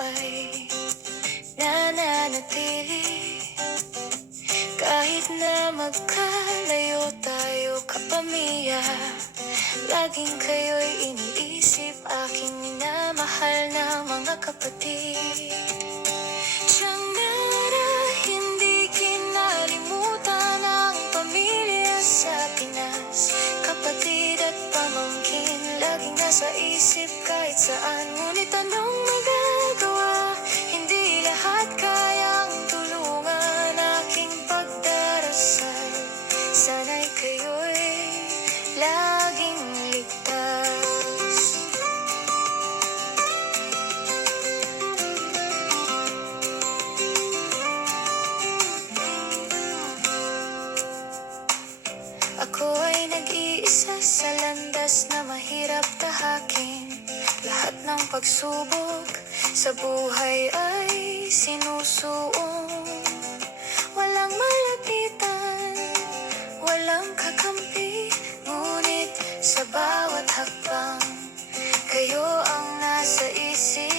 ay nananatili. Kahit na magkalayo tayo kapamilya, laging kayo'y iniisip, aking minamahal na mga kapatid. Tiyang na hindi kinalimutan ang pamilya sa Pinas. Kapatid at pamangkin, laging nasa isip kahit saan. Ngunit anong magagawa? Hindi lahat kayang tulungan, aking pagdarasal. Sana'y kayo'y laging ligtas. Ako ay nag-iisa sa landas na mahirap tahakin. Lahat ng pagsubok sa buhay ay sinusuong. Walang malapitan, walang kakampi, ngunit sa bawat hakbang, kayo ang nasa isip.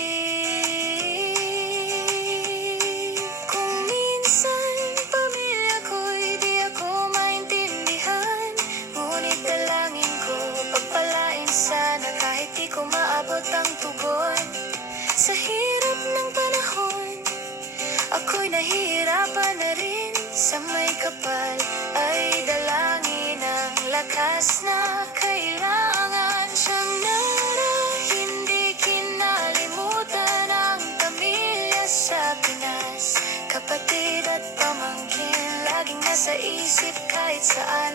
Kung minsan pamilya ko'y di ako maintindihan, ngunit dalangin ko pagpalain sana kahit di ko maabot ang tugon. Sa hirap ng panahon, ako'y nahihirapan na rin. Sa may kapal ay dalangin ang lakas na kailangan. Siyang hindi kinalimutan ang pamilya sa Pinas. Kapatid at pamangkin, laging nasa isip kahit saan.